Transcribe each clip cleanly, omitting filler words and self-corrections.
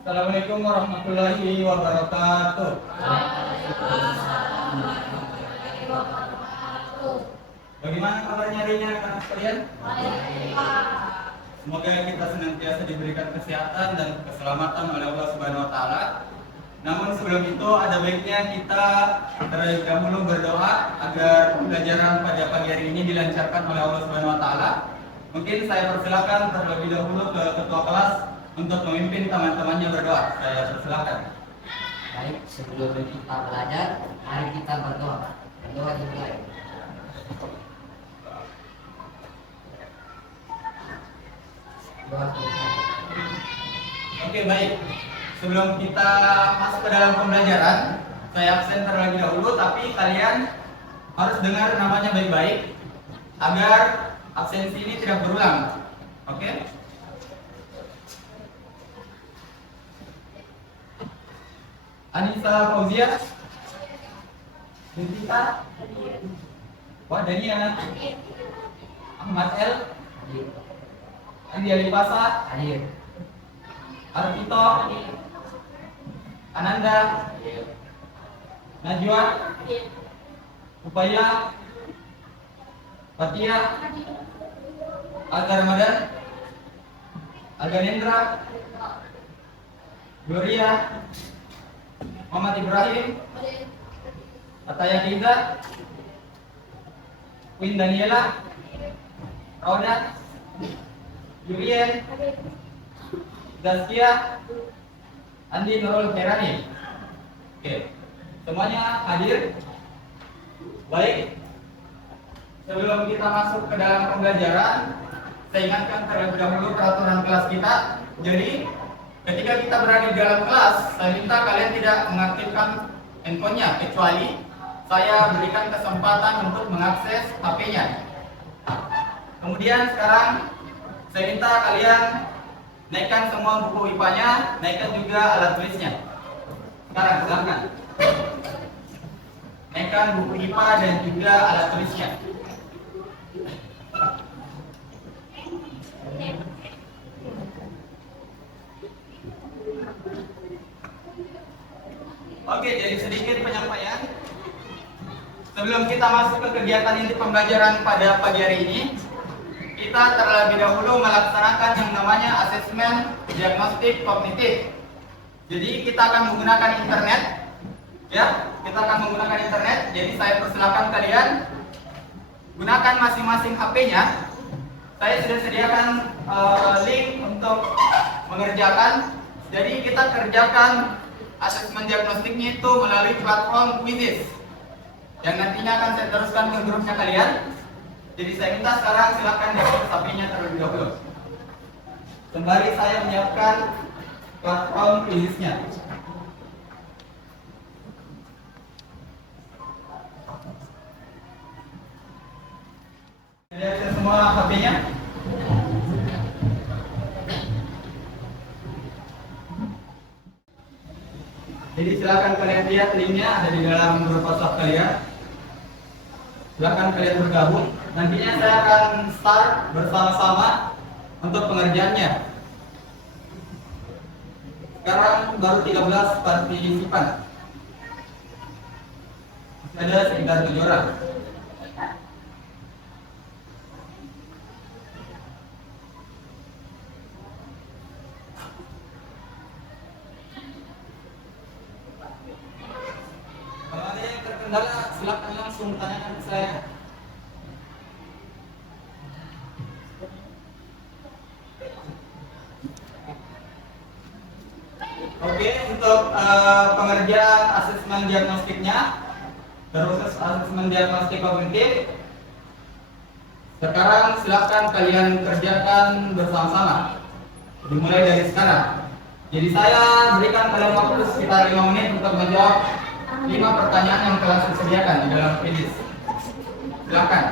Assalamualaikum warahmatullahi wabarakatuh. Bagaimana kabarnya hari ini anak-anak sekalian? Semoga kita senantiasa diberikan kesehatan dan keselamatan oleh Allah Subhanahu wa taala. Namun sebelum itu ada baiknya kita terlebih dahulu berdoa agar pembelajaran pada pagi hari ini dilancarkan oleh Allah Subhanahu wa taala. Mungkin saya persilakan terlebih dahulu ke ketua kelas untuk memimpin teman-temannya berdoa. Saya persilakan. Baik, sebelum kita belajar, mari kita berdoa. Berdoa dimulai. Doa dimulai. Oke, baik. Sebelum kita masuk ke dalam pembelajaran, saya absen terlebih dahulu, tapi kalian harus dengar namanya baik-baik agar absensi ini tidak berulang. Oke? Anissa Fauzia, Sintika, Wah Daniel, Ahmad L, Andi Alipasa, Hadir. Arvito, Ananda, Najwa, Upaya, Fatia, Alga Ramadan, Alganendra, Gloria, Muhammad Ibrahim, Ataya Kiza, Queen Daniela, Rauda, Julien, Zaskia, Andi Nurul Herani. Oke, semuanya hadir. Baik, sebelum kita masuk ke dalam pembelajaran, saya ingatkan terlebih dahulu peraturan kelas kita. Jadi, ketika kita berada di dalam kelas, saya minta kalian tidak mengaktifkan handphonenya, kecuali saya berikan kesempatan untuk mengakses HP-nya. Kemudian sekarang saya minta kalian naikkan semua buku IPA-nya, naikkan juga alat tulisnya. Sekarang silakan. Naikkan buku IPA dan juga alat tulisnya. Oke, jadi sedikit penyampaian. Sebelum kita masuk ke kegiatan inti pembelajaran pada pagi hari ini, kita terlebih dahulu melaksanakan yang namanya asesmen diagnostik kognitif. Jadi kita akan menggunakan internet, ya, kita akan menggunakan internet. Jadi saya persilakan kalian gunakan masing-masing HP-nya. Saya sudah sediakan link untuk mengerjakan. Jadi kita kerjakan asesmen diagnostiknya itu melalui platform Quizzes yang nantinya akan saya teruskan ke grupnya kalian. Jadi saya minta sekarang silakan download HP-nya terlebih dahulu. Sembari saya menyiapkan platform Quizzes-nya. Sudah akses semua HP-nya? Jadi silakan kalian lihat linknya ada di dalam grup WhatsApp kalian. Silakan kalian bergabung. Nantinya saya akan start bersama-sama untuk pengerjaannya. Sekarang baru 13 partisipan. Ada sekitar 7 orang. Kalau ada yang terkendala, silakan langsung tanyakan ke saya. Oke, untuk pengerjaan asesmen diagnostiknya, terus asesmen diagnostik kognitif. Sekarang silakan kalian kerjakan bersama-sama. Dimulai dari sekarang. Jadi saya berikan kalian waktu sekitar 5 menit untuk menjawab 5 pertanyaan yang telah saya sediakan di dalam quiz. Silakan.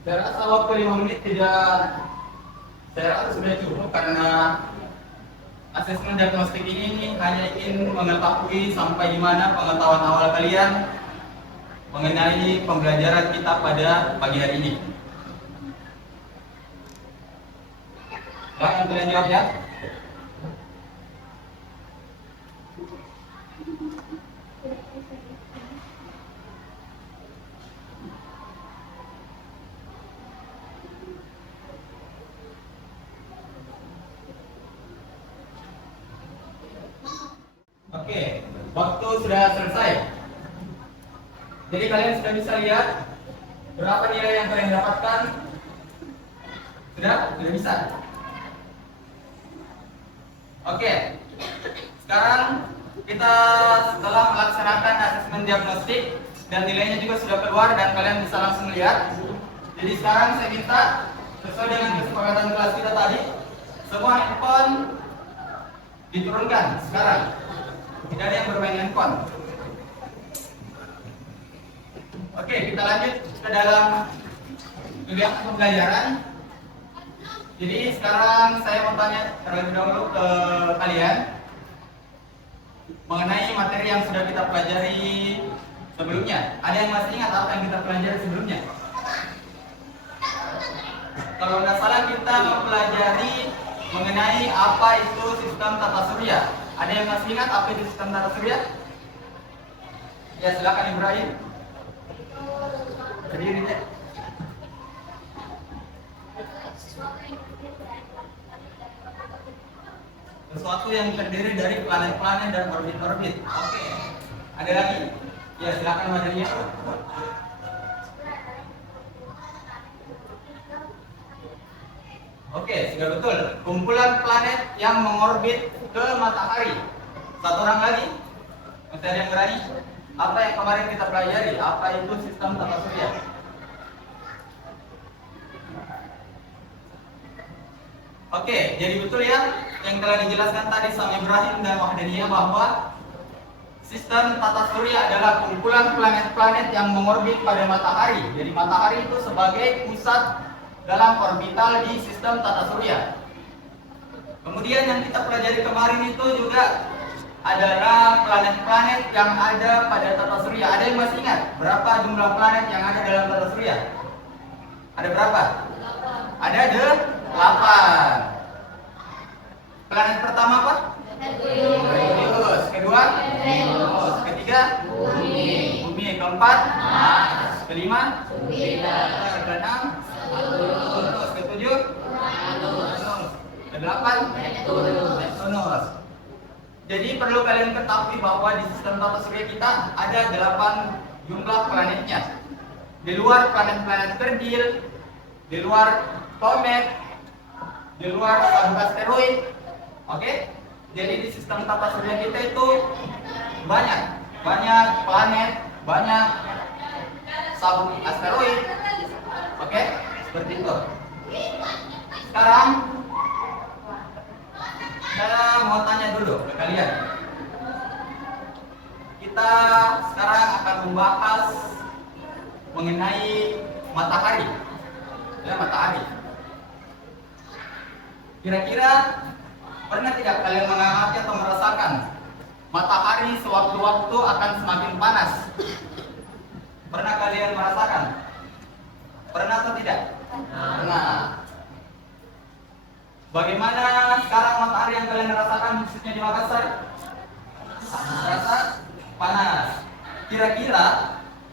Saya rasa waktu 5 menit tidak, saya rasa sudah cukup karena asesmen diagnostik ini hanya ingin mengetahui sampai di mana pengetahuan awal kalian mengenai pembelajaran kita pada pagi hari ini. Silakan kalian jawab ya. Oke, waktu sudah selesai. Jadi kalian sudah bisa lihat berapa nilai yang kalian dapatkan? Sudah bisa. Oke, sekarang kita setelah melaksanakan asesmen diagnostik dan nilainya juga sudah keluar dan kalian bisa langsung lihat. Jadi sekarang saya minta sesuai dengan kesepakatan kelas kita tadi, semua handphone diturunkan sekarang. Tidak ada yang bermain handphone. Oke, kita lanjut ke dalam kegiatan pembelajaran. Jadi sekarang saya mau tanya terlebih dahulu ke kalian mengenai materi yang sudah kita pelajari sebelumnya. Ada yang masih ingat apa yang kita pelajari sebelumnya? Kalau nggak salah kita mempelajari mengenai apa itu sistem tata surya. Ada yang masih ingat apa itu sistem tata surya? Ya silakan Ibrahim. Berdiri deh. Sesuatu yang terdiri dari planet-planet dan orbit-orbit. Oke. Ada lagi? Ya silakan materinya. Oke, sudah betul. Kumpulan planet yang mengorbit ke matahari. Satu orang lagi. Masih ada yang berani? Apa yang kemarin kita pelajari? Apa itu sistem tata surya? Oke, jadi betul ya yang telah dijelaskan tadi sama Ibrahim dan Wahdania bahwa sistem tata surya adalah kumpulan planet-planet yang mengorbit pada matahari. Jadi matahari itu sebagai pusat dalam orbital di sistem tata surya. Kemudian yang kita pelajari kemarin itu juga adalah planet-planet yang ada pada tata surya. Ada yang masih ingat berapa jumlah planet yang ada dalam tata surya? Ada berapa? Ada 8. Planet pertama apa? Venus. Kedua? Venus. Ketiga? Bumi. Keempat? Mars. Kelima? Jupiter. Keenam? Saturnus. Ketujuh? Uranus. Kedelapan? Neptunus. Jadi perlu kalian ketahui bahwa di sistem tata surya kita ada 8 jumlah planetnya. Di luar planet-planet kerdil, di luar komet, di luar sabuk asteroid. Oke? Jadi di sistem tata surya kita itu banyak planet, banyak sabuk asteroid. Oke? Seperti itu. Sekarang saya mau tanya dulu ke kalian. Kita sekarang akan membahas mengenai matahari. Ya, matahari. Kira-kira pernah tidak kalian mengamati atau merasakan matahari sewaktu-waktu akan semakin panas? Pernah kalian merasakan? Pernah atau tidak? Pernah. Bagaimana sekarang matahari yang kalian rasakan khususnya di Makassar? Terasa panas. Kira-kira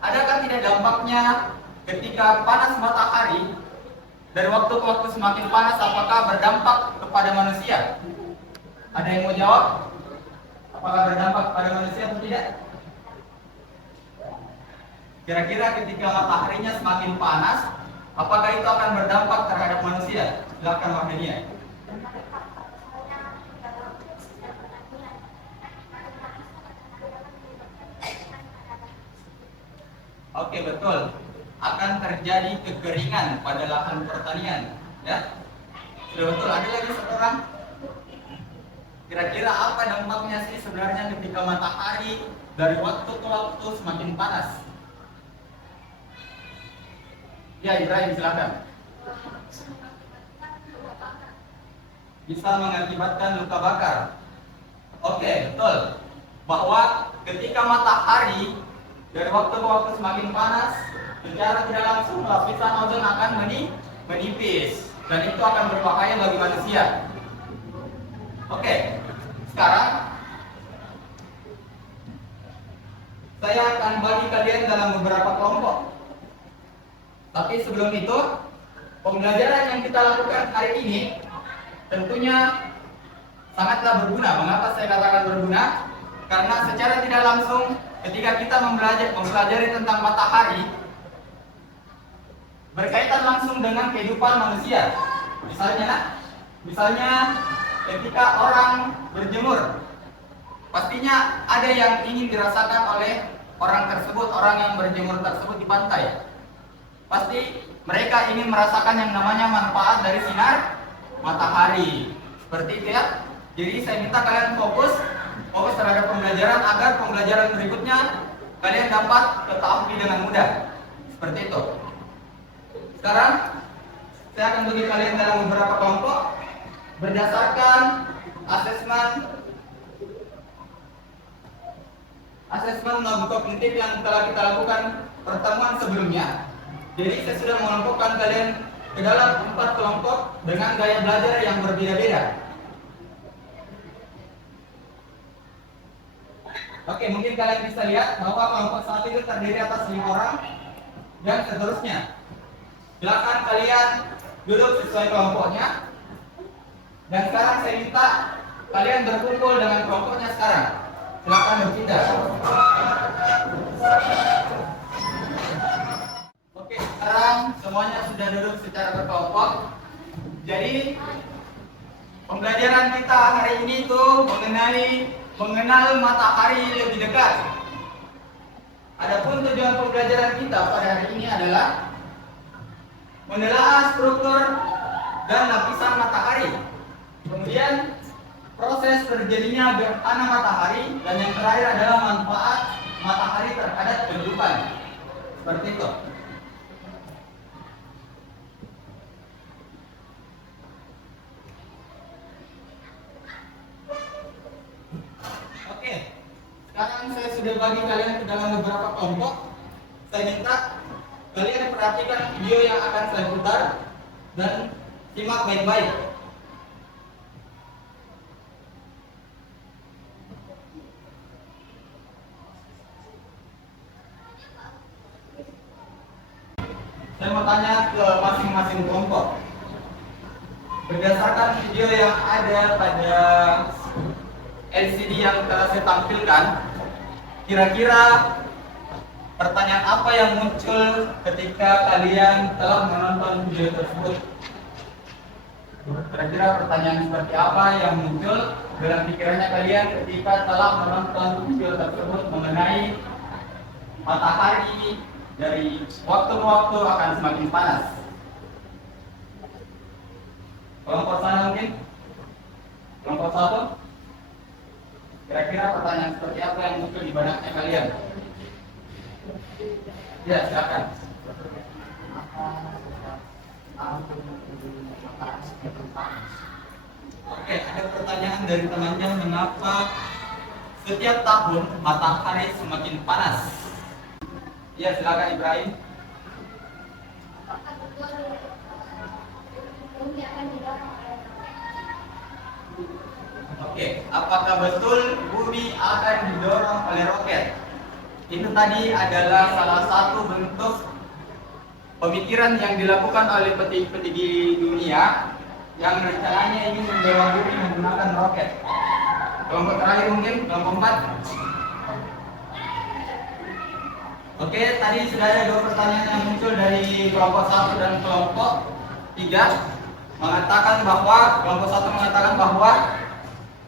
adakah tidak dampaknya ketika panas matahari dari waktu ke waktu semakin panas, apakah berdampak kepada manusia? Ada yang mau jawab? Apakah berdampak kepada manusia atau tidak? Kira-kira ketika mataharinya semakin panas, apakah itu akan berdampak terhadap manusia? Silakan Wahdania. Oke, betul. Akan terjadi kekeringan pada lahan pertanian, ya. Sudah betul. Ada lagi satu orang. Kira-kira apa dampaknya sih sebenarnya ketika matahari dari waktu ke waktu semakin panas? Ya, Ibrahim silakan. bisa mengakibatkan luka bakar. Oke, betul. Bahwa ketika matahari dari waktu ke waktu semakin panas, secara tidak langsung lapisan ozon akan menipis dan itu akan berbahaya bagi manusia. Oke, sekarang saya akan bagi kalian dalam beberapa kelompok. Tapi sebelum itu, pembelajaran yang kita lakukan hari ini tentunya sangatlah berguna. Mengapa saya katakan berguna? Karena secara tidak langsung ketika kita mempelajari tentang matahari berkaitan langsung dengan kehidupan manusia. Misalnya ketika orang berjemur, pastinya ada yang ingin dirasakan oleh orang tersebut, orang yang berjemur tersebut di pantai. Pasti mereka ingin merasakan yang namanya manfaat dari sinar matahari. Seperti itu ya. Jadi saya minta kalian fokus terhadap pembelajaran agar pembelajaran berikutnya kalian dapat ketahui dengan mudah. Seperti itu. Sekarang saya akan bagi kalian dalam beberapa kelompok berdasarkan asesmen kognitif yang telah kita lakukan pertemuan sebelumnya. Jadi saya sudah mengelompokkan kalian ke dalam 4 kelompok dengan gaya belajar yang berbeda-beda. Oke, mungkin kalian bisa lihat bahwa kelompok 1 itu terdiri atas 5 orang dan seterusnya. Silakan kalian duduk sesuai kelompoknya. Dan sekarang saya minta kalian berkumpul dengan kelompoknya sekarang. Silakan berpindah. Oke, sekarang semuanya sudah duduk secara berkelompok. Jadi pembelajaran kita hari ini itu mengenal matahari lebih dekat. Adapun tujuan pembelajaran kita pada hari ini adalah menelaah struktur dan lapisan matahari. Kemudian proses terjadinya gerhana matahari dan yang terakhir adalah manfaat matahari terhadap kehidupan. Seperti itu. Oke, sekarang saya sudah bagi kalian ke dalam beberapa kelompok. Saya minta kalian perhatikan video yang akan saya putar dan simak baik-baik. Saya mau tanya ke masing-masing kelompok. Berdasarkan video yang ada pada LCD yang telah saya tampilkan, kira-kira pertanyaan apa yang muncul ketika kalian telah menonton video tersebut? Kira-kira pertanyaan seperti apa yang muncul dalam pikirannya kalian ketika telah menonton video tersebut mengenai matahari dari waktu ke waktu akan semakin panas? Kelompok sana mungkin? Kelompok 1? Kira-kira pertanyaan seperti apa yang muncul di benaknya kalian? Ya, silakan. Oke, ada pertanyaan dari temannya, mengapa setiap tahun matahari semakin panas? Ya, silakan Ibrahim. Oke, apakah betul bumi akan didorong oleh roket? Itu tadi adalah salah satu bentuk pemikiran yang dilakukan oleh petinggi di dunia yang rencananya ingin mendorong bumi menggunakan roket. Kelompok terakhir mungkin, kelompok 4. Oke, tadi sudah ada 2 pertanyaan yang muncul dari kelompok 1 dan kelompok 3 mengatakan bahwa kelompok 1 mengatakan bahwa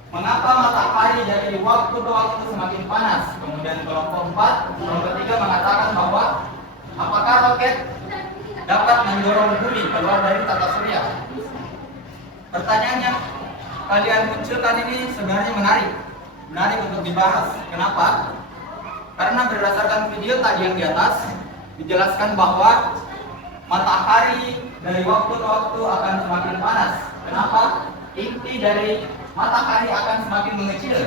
mengapa matahari dari waktu ke waktu semakin panas. Kemudian kelompok 3 mengatakan bahwa apakah roket dapat mendorong bumi keluar dari tata surya. Pertanyaan yang kalian munculkan ini sebenarnya menarik untuk dibahas. Kenapa? Karena berdasarkan video tadi yang di atas dijelaskan bahwa matahari dari waktu ke waktu akan semakin panas. Kenapa? inti dari matahari akan semakin mengecil,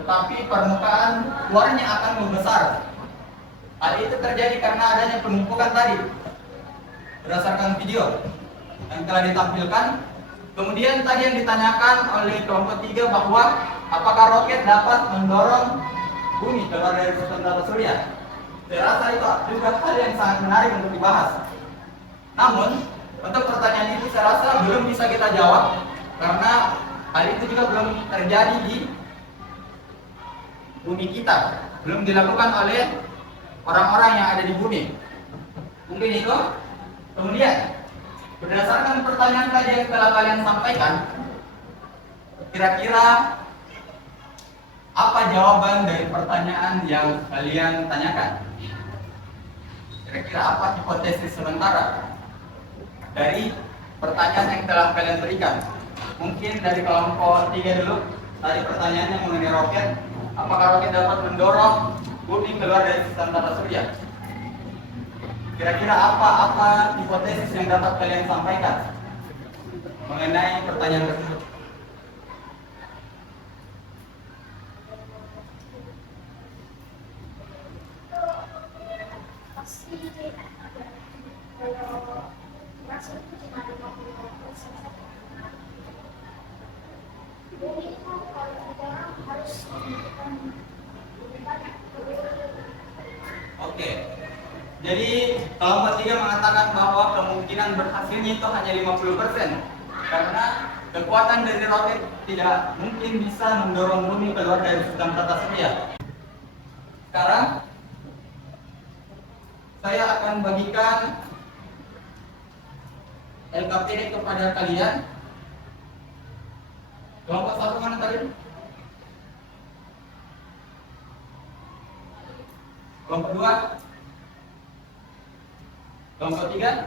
tetapi permukaan luarnya akan membesar. Hal itu terjadi karena adanya penumpukan tadi, berdasarkan video yang telah ditampilkan. Kemudian tadi yang ditanyakan oleh kelompok 3 bahwa apakah roket dapat mendorong bumi keluar dari sistem tata surya. Saya rasa itu juga hal yang sangat menarik untuk dibahas. Namun, untuk pertanyaan itu saya rasa belum bisa kita jawab karena hal itu juga belum terjadi di bumi kita, belum dilakukan oleh orang-orang yang ada di bumi. Mungkin itu. Kemudian, berdasarkan pertanyaan tadi yang telah kalian sampaikan, kira-kira apa jawaban dari pertanyaan yang kalian tanyakan? Kira-kira apa hipotesis sementara dari pertanyaan yang telah kalian berikan? Mungkin dari kelompok 3 dulu. Tadi pertanyaannya mengenai roket. Apakah roket dapat mendorong bumi keluar dari sistem tata surya? Kira-kira apa hipotesis yang dapat kalian sampaikan mengenai pertanyaan tersebut? Oke. Jadi kelompok 3 mengatakan bahwa kemungkinan berhasilnya itu hanya 50%, karena kekuatan dari roket tidak mungkin bisa mendorong bumi keluar dari sistem tata surya. Sekarang saya akan bagikan LKPD kepada kalian. Kelompok 1 mana tadi? Kelompok 2? Kelompok 3?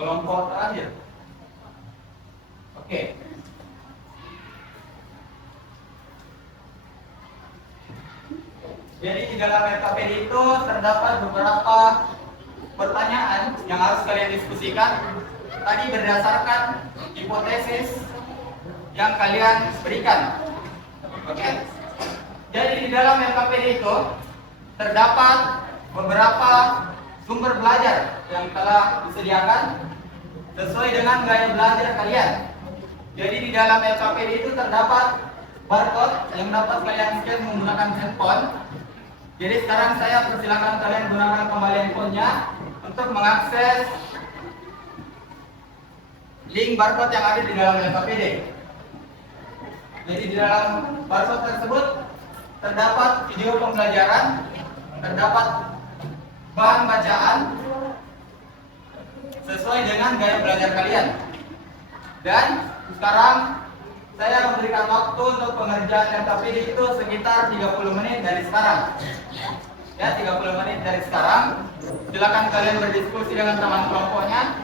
Kelompok terakhir? Oke. Jadi di dalam LKPD itu terdapat beberapa pertanyaan yang harus kalian diskusikan. Tadi berdasarkan hipotesis yang kalian berikan. Oke. Jadi di dalam LKPD itu terdapat beberapa sumber belajar yang telah disediakan sesuai dengan gaya belajar kalian. Jadi di dalam LKPD itu terdapat barcode yang dapat kalian scan menggunakan handphone. Jadi sekarang saya persilakan kalian gunakan kembali handphonenya untuk mengakses link barcode yang ada di dalam LKPD. Jadi di dalam barcode tersebut terdapat video pembelajaran, terdapat bahan bacaan sesuai dengan gaya belajar kalian. Dan sekarang saya memberikan waktu untuk pengerjaan LKPD itu sekitar 30 menit dari sekarang. Ya, 30 menit dari sekarang. Silakan kalian berdiskusi dengan teman kelompoknya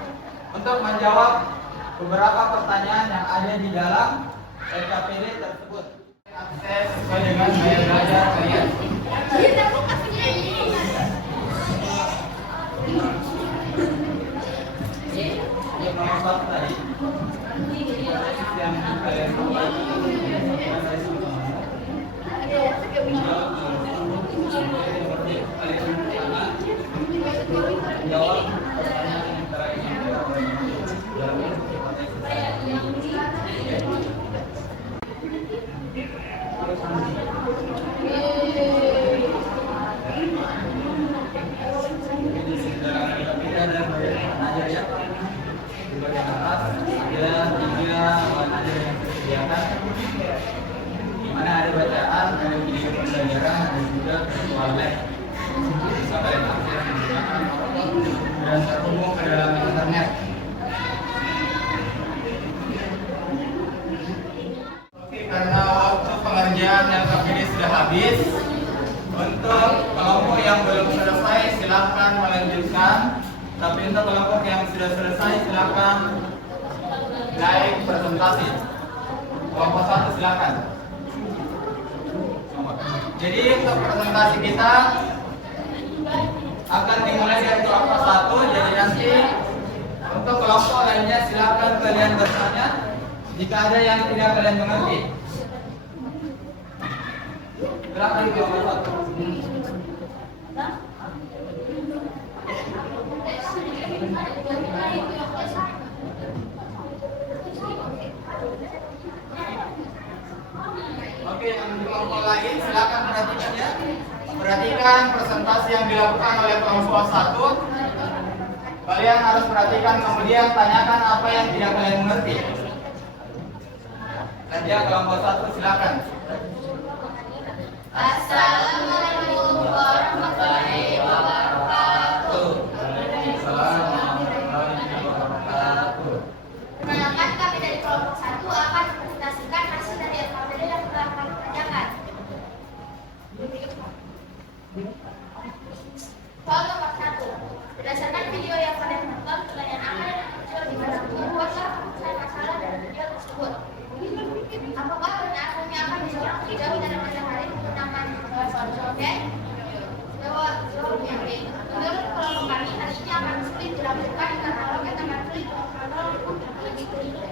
untuk menjawab beberapa pertanyaan yang ada di dalam LKPD tersebut. Akses sesuai dengan gaya belajar kalian. Yang nomor 1 tadi, yang kalian jawab pertanyaan yang di mana ada bacaan, ada video pembelajaran, ada juga virtual lab. Bisa kalian akses menggunakan dan terhubung ke dalam internet. Oke, karena waktu pengerjaan LKPD sudah habis, untuk kelompok yang belum selesai silakan melanjutkan. Tapi untuk kelompok yang sudah selesai silakan naik presentasi. Kelompok 1 silakan. Jadi untuk presentasi kita akan dimulai dari kelompok 1. Jadi nanti untuk Untuk kelompok lainnya silakan kalian bertanya jika ada yang tidak kalian mengerti. Silakan kelompok satu. Oke, yang di kelompok lain silakan perhatikan ya. Perhatikan presentasi yang dilakukan oleh kelompok satu. Kalian harus perhatikan kemudian tanyakan apa yang tidak kalian mengerti. Dan ya kelompok satu silakan. Assalamualaikum warahmatullahi wabarakatuh. Waalaikumsalam warahmatullahi wabarakatuh. Perkenalkan, kami dari kelompok 1 akan mempresentasikan hasil dari LKPD yang telah kami kerjakan. Soal nomor 1. Berdasarkan video yang kalian tonton, pertanyaan akan yang muncul di mana buatlah keputusan masalah dari video tersebut. Apakah benar bumi akan disorot lebih jauh dari matahari menggunakan oke? Jawab yang B. Menurut kelompok kami, hal ini akan sulit dilakukan karena roket akan sulit untuk lebih tinggi.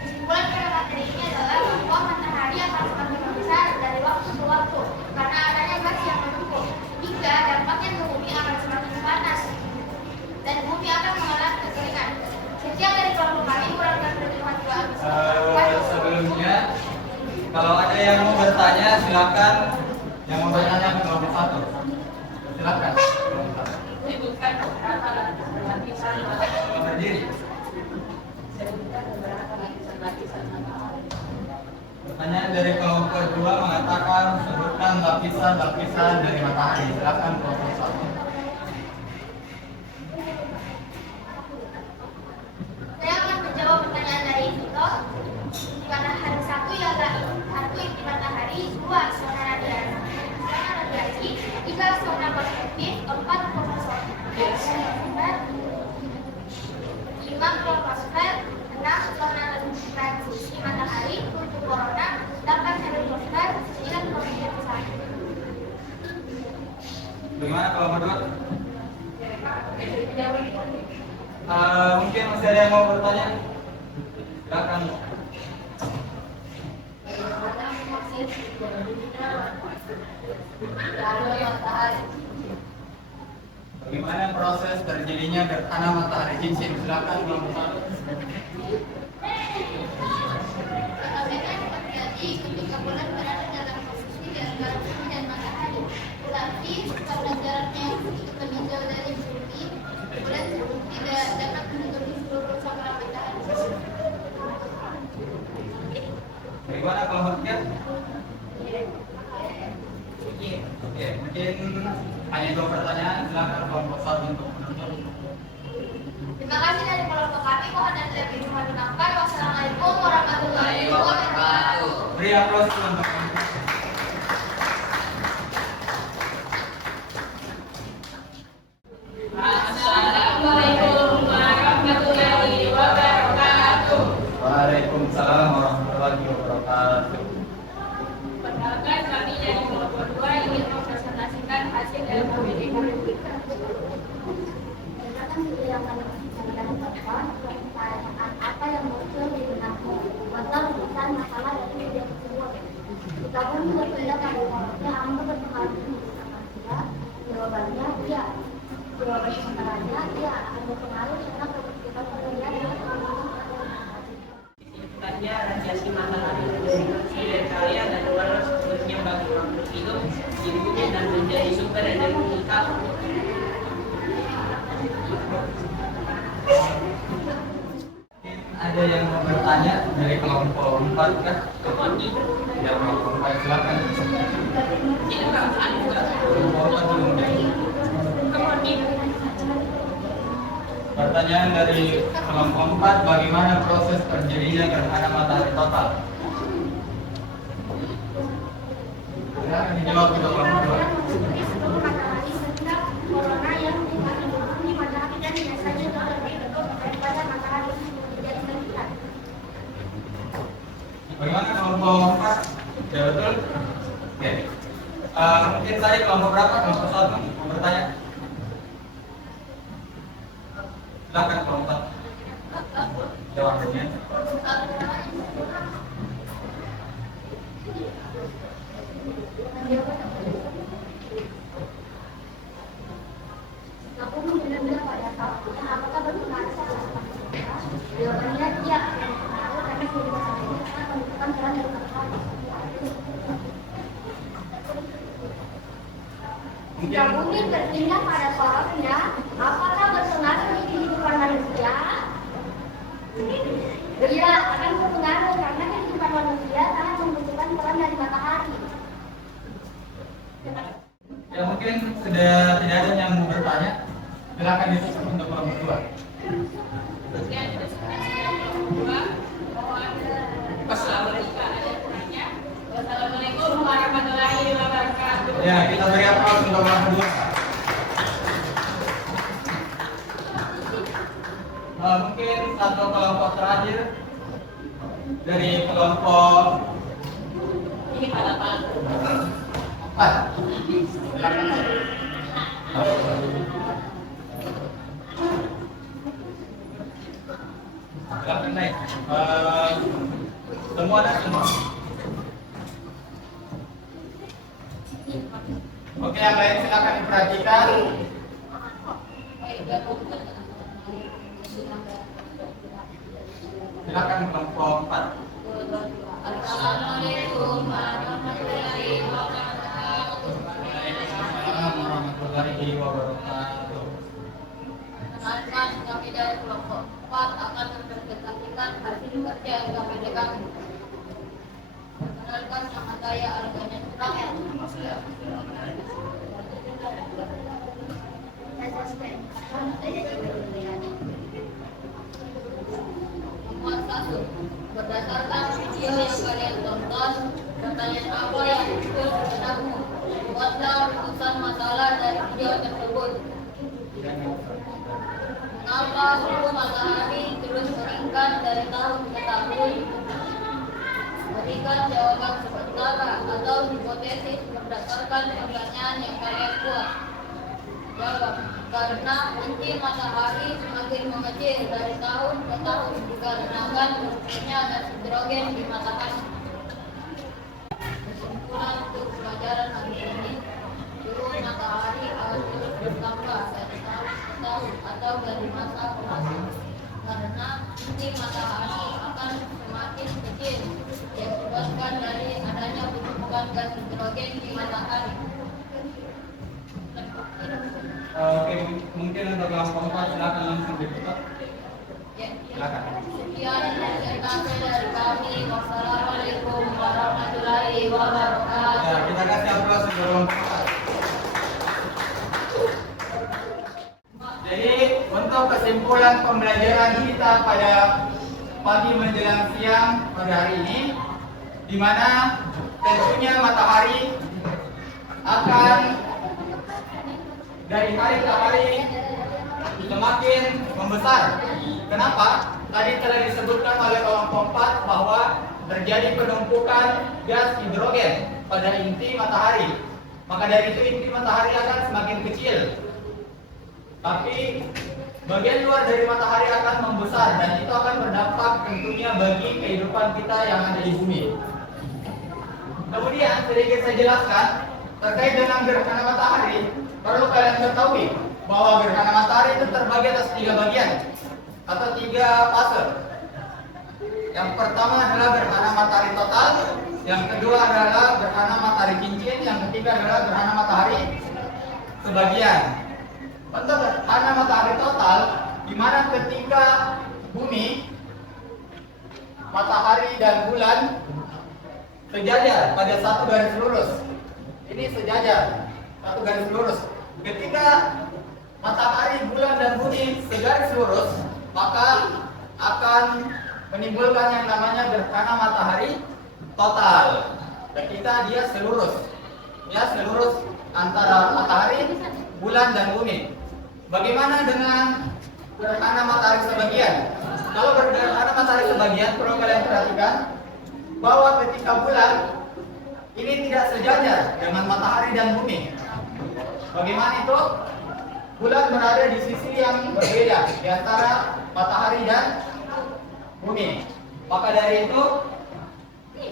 Kesimpulan pada materi ini adalah bahwa matahari akan semakin membesar dari waktu ke waktu karena adanya gas yang mendukung, hingga dampaknya ke bumi akan semakin panas dan bumi akan mengalami kekeringan. Sekian dari kelompok kami, kurang lebih bermanfaat. Sebelumnya, kalau ada yang mau bertanya silakan. Yang mau bertanya ke kelompok satu. Silakan. Berdiri. Pertanyaan dari kelompok 2 mengatakan sebutkan lapisan-lapisan dari matahari. Silakan kelompok 1. Saya akan menjawab pertanyaan dari Vito. Di mana hari satu ialah satu inti matahari, 2 zona radiasi, 3 zona konvektif, 4 kromatosfer, 5 kromatosfer, 6 zona transisi matahari, 7 korona, 8 heliosfer, 9 kromatosfer besar. Bagaimana kelompok 2? Mungkin masih ada yang mau bertanya? Silakan. Bagaimana proses terjadinya gerhana matahari cincin? Silakan kelompok 1. Fenomena terjadi ketika bulan berada dalam posisi di antara bumi dan matahari. Tetapi karena jaraknya yang lebih jauh dari bumi, bulan tidak dapat menutupi seluruh samudra matahari. Bagaimana kelompok 3? Oke, mungkin hanya 2 pertanyaan. Silakan kelompok 1 untuk menonton. Terima kasih dari kelompok kami. Mohon dan lebih dimaafkan. Wassalamualaikum warahmatullahi wabarakatuh. Beri aplaus teman-teman. Assalamualaikum warahmatullahi wabarakatuh. Waalaikumsalam warahmatullahi wabarakatuh. Perkenalkan, kami dari kelompok 2 ingin mempresentasikan hasil LKPD kami. Berdasarkan video yang kami bicarakan perempuan, pertanyaan apa yang muncul di benakmu? Betul bukan masalah dari video tersebut. Jika bumi berpindah pada porosnya, angka berpengaruh menggunakan manusia? Jawabannya iya. Jawaban sebenarnya iya akan berpengaruh karena ketika pekerjaan yang Tanya radiasi matahari berfungsi dari karya dan warna seterusnya bagi makhluk hidup di bumi dan menjadi sumber energi kita. Ada yang mau bertanya dari kelompok 4 kan? Ya, kelompok 4 silakan. Kelompok 4 belum ada. Pertanyaan dari kelompok 4, bagaimana proses terjadinya gerhana matahari total? Silakan dijawab untuk kelompok 2. seperti sebelum matahari sehingga corona yang mengelilingi matahari dan biasanya juga berbentuk Bagaimana kelompok 4? Ya betul. Oke. Mungkin saya kelompok berapa? Kelompok 1 mau bertanya. Silakan kelompok 4. Jawabannya. Aku benar-benar pada saat apakah benar jawabannya iya. Karena kehidupan ini akan menentukan jalan dari Tuhan. Jika bumi berpindah pada sorotnya, apakah berpengaruh di kehidupan manusia? Iya, akan berpengaruh karena kehidupan manusia sangat membutuhkan peran dari matahari. Ya mungkin sudah tidak ada yang mau bertanya. Silakan ditutup untuk kelompok 2. Kemudian kedua, mohon Assalamualaikum ada kurangnya. Wassalamualaikum warahmatullahi wabarakatuh. Ya, kita beri aplaus untuk kelompok 2. Mungkin satu kelompok terakhir dari kelompok Ini pada Pak. 4. Silakan. Silakan naik. Semua ada semua. Oke, yang lain silakan diperhatikan. Silakan kelompok 4. Assalamualaikum warahmatullahi wabarakatuh. Waalaikumsalam warahmatullahi wabarakatuh. Perkenalkan, kami dari kelompok 4 akan mempresentasikan hasil kerja yang kami lakukan. Perkenalkan, nama saya Alganya Surang. Nama saya Nomor 1. Berdasarkan video yang kalian tonton, pertanyaan apa yang muncul di benakmu? Buatlah rumusan masalah dari video tersebut. Mengapa suhu matahari terus meningkat dari tahun ke tahun? Berikan jawaban sementara atau hipotesis berdasarkan pertanyaan yang kalian buat. Jawab, karena inti matahari semakin mengecil dari tahun ke tahun dikarenakan berkurangnya gas hidrogen di matahari. Kesimpulan untuk pelajaran hari ini, suhu matahari akan terus bertambah dari tahun ke tahun atau dari masa ke masa. Karena inti matahari akan semakin kecil, disebabkan dari adanya penumpukan gas hidrogen di matahari. Oke, mungkin untuk kelompok 4 silakan langsung ditutup. Ya. Silakan. Sekian presentasi dari kami. Wassalamualaikum warahmatullahi wabarakatuh. Ya, kita kasih aplaus untuk kelompok 4. Jadi untuk kesimpulan pembelajaran kita pada pagi menjelang siang pada hari ini, di mana tentunya matahari akan dari hari ke hari semakin membesar. Kenapa? Tadi telah disebutkan oleh kelompok 4 bahwa terjadi penumpukan gas hidrogen pada inti matahari. Maka dari itu inti matahari akan semakin kecil. Tapi bagian luar dari matahari akan membesar dan itu akan berdampak tentunya bagi kehidupan kita yang ada di bumi. Kemudian sedikit saya jelaskan terkait dengan gerhana matahari. Perlu kalian ketahui bahwa gerhana matahari itu terbagi atas 3 bagian atau 3 fase. Yang pertama adalah gerhana matahari total, yang kedua adalah gerhana matahari cincin, yang ketiga adalah gerhana matahari sebagian. Untuk gerhana matahari total, di mana ketika bumi, matahari dan bulan sejajar pada satu garis lurus. Ini sejajar, satu garis lurus. Ketika matahari, bulan dan bumi segaris lurus, maka akan menimbulkan yang namanya gerhana matahari total. Ketika dia selurus, antara matahari, bulan dan bumi. Bagaimana dengan gerhana matahari sebagian? Kalau gerhana matahari sebagian, perlu kalian perhatikan, bahwa ketika bulan ini tidak sejajar dengan matahari dan bumi. Bagaimana itu? Bulan berada di sisi yang berbeda di antara matahari dan bumi. Maka dari itu,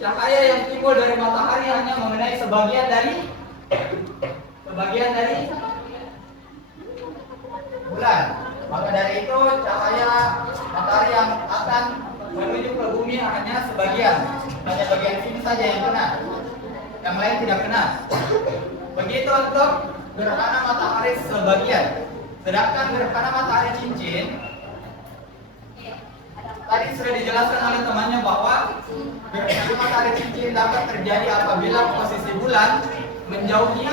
cahaya yang timbul dari matahari hanya mengenai sebagian dari bulan. Maka dari itu, cahaya matahari yang akan menuju ke bumi hanya sebagian, hanya bagian sini saja yang kena, yang lain tidak kena. Begitu untuk gerhana matahari sebagian. Sedangkan gerhana matahari cincin, tadi sudah dijelaskan oleh temannya bahwa gerhana matahari cincin dapat terjadi apabila posisi bulan menjauhi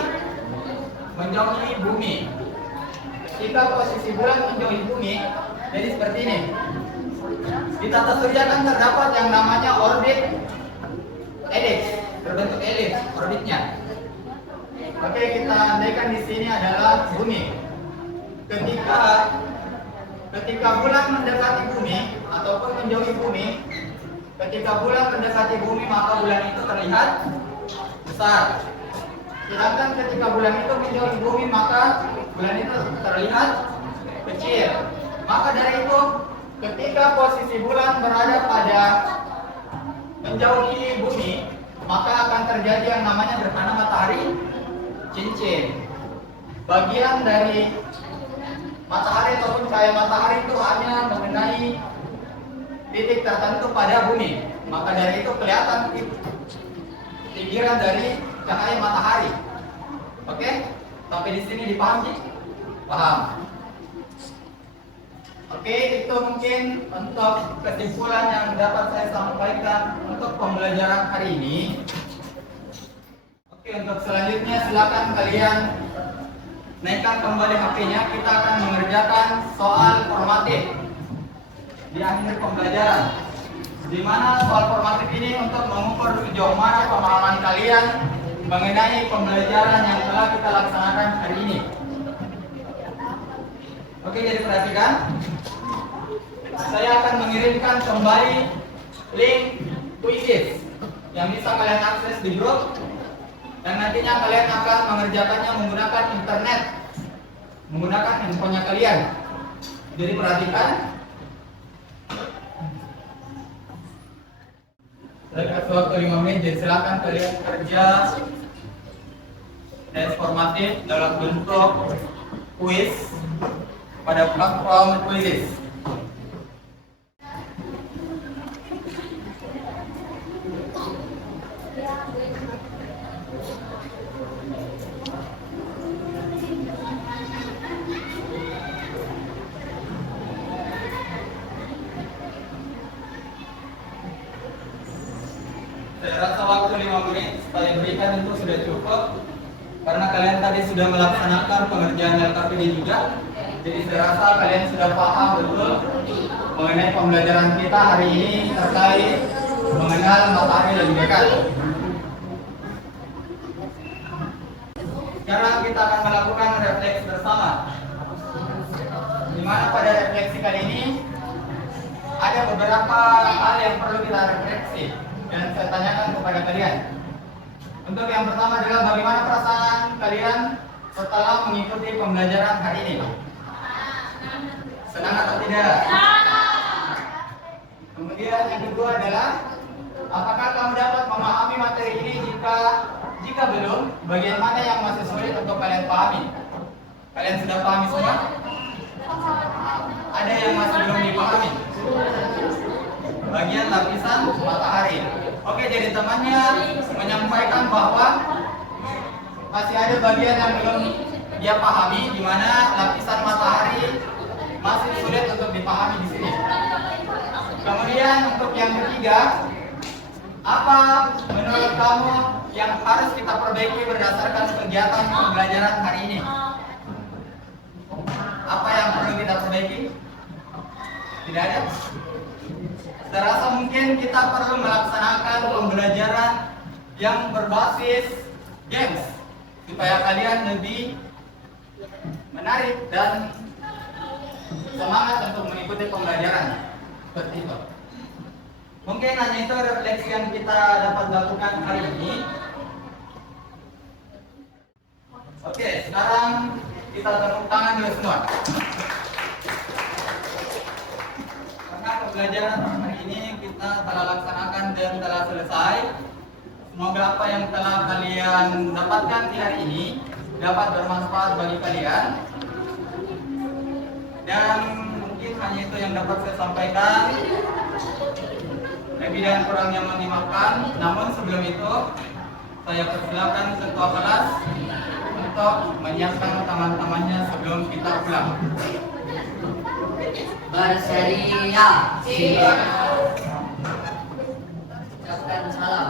bumi. Jika posisi bulan menjauhi bumi, jadi seperti ini. Di tata surya kan terdapat yang namanya orbit elips, berbentuk elips orbitnya. Oke, kita andaikan di sini adalah bumi. Ketika bulan mendekati bumi ataupun menjauhi bumi, ketika bulan mendekati bumi maka bulan itu terlihat besar. Sedangkan ketika bulan itu menjauhi bumi maka bulan itu terlihat kecil. Maka dari itu, ketika posisi bulan berada pada menjauhi bumi, maka akan terjadi yang namanya gerhana matahari cincin. Bagian dari matahari ataupun cahaya matahari itu hanya mengenai titik tertentu pada bumi. Maka dari itu kelihatan pinggiran dari cahaya matahari. Oke? Sampai di sini dipahami? Paham? Oke, itu mungkin untuk kesimpulan yang dapat saya sampaikan untuk pembelajaran hari ini. Oke, untuk selanjutnya silakan kalian naikkan kembali HP-nya. Kita akan mengerjakan soal formatif di akhir pembelajaran, di mana soal formatif ini untuk mengukur sejauh mana pemahaman kalian mengenai pembelajaran yang telah kita laksanakan hari ini. Oke, jadi perhatikan. Saya akan mengirimkan kembali link quizzes yang bisa kalian akses di grup, dan nantinya kalian akan mengerjakannya menggunakan internet, menggunakan handphonenya kalian. Jadi perhatikan. Saya kasih waktu 5 menit, jadi silakan kalian kerja tes formatif dalam bentuk quiz pada platform quizzes. Saya rasa waktu 5 menit saya berikan itu sudah cukup, karena kalian tadi sudah melaksanakan pengerjaan LKPD juga. Jadi saya rasa kalian sudah paham betul mengenai pembelajaran kita hari ini terkait mengenal matahari lebih dekat. Sekarang kita akan melakukan refleksi bersama, di mana pada refleksi kali ini ada beberapa hal yang perlu kita refleksi dan saya tanyakan kepada kalian. Untuk yang pertama adalah bagaimana perasaan kalian setelah mengikuti pembelajaran hari ini? Senang atau tidak? Kemudian yang kedua adalah apakah kamu dapat memahami materi ini? Jika belum, bagian mana yang masih sulit untuk kalian pahami? Kalian sudah pahami semua? Ada yang masih belum dipahami? Bagian lapisan matahari. Oke, jadi temannya menyampaikan bahwa masih ada bagian yang belum dia pahami, di mana lapisan matahari masih sulit untuk dipahami di sini. Kemudian untuk yang ketiga, apa menurut kamu yang harus kita perbaiki berdasarkan kegiatan pembelajaran hari ini? Apa yang perlu kita perbaiki? Tidak ada? Saya rasa mungkin kita perlu melaksanakan pembelajaran yang berbasis games supaya kalian lebih menarik dan semangat untuk mengikuti pembelajaran seperti itu. Mungkin hanya itu refleksi yang kita dapat lakukan hari ini. Oke, sekarang kita tepuk tangan dulu semua. Karena pembelajaran hari ini kita telah laksanakan dan telah selesai. Semoga apa yang telah kalian dapatkan di hari ini dapat bermanfaat bagi kalian. Dan mungkin hanya itu yang dapat saya sampaikan. Lebih dan kurangnya mohon dimaafkan. Namun sebelum itu, saya persilakan ketua kelas untuk menyiapkan teman-temannya sebelum kita pulang. Berseria. Siap. Ucapkan salam.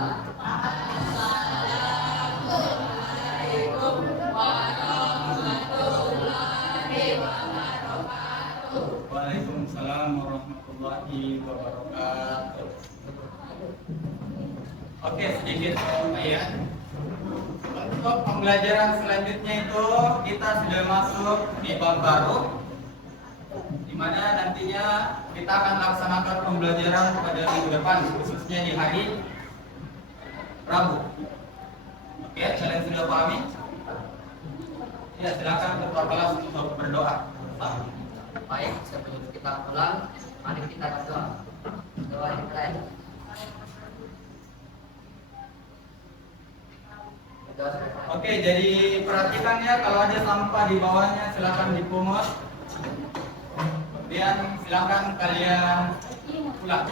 Waalaikumsalam warahmatullahi wabarakatuh. Oke, sedikit ya. Untuk pembelajaran selanjutnya itu kita sudah masuk di bab baru, di mana nantinya kita akan laksanakan pembelajaran pada minggu depan, khususnya di hari Rabu. Oke, kalian sudah pahami? Ya, silakan ketua kelas untuk berdoa. Baik, sebelum kita pulang, mari kita berdoa. Doa yang lain. Oke, jadi perhatikan ya, kalau ada sampah di bawahnya silakan dipungut. Kemudian silakan kalian pulang.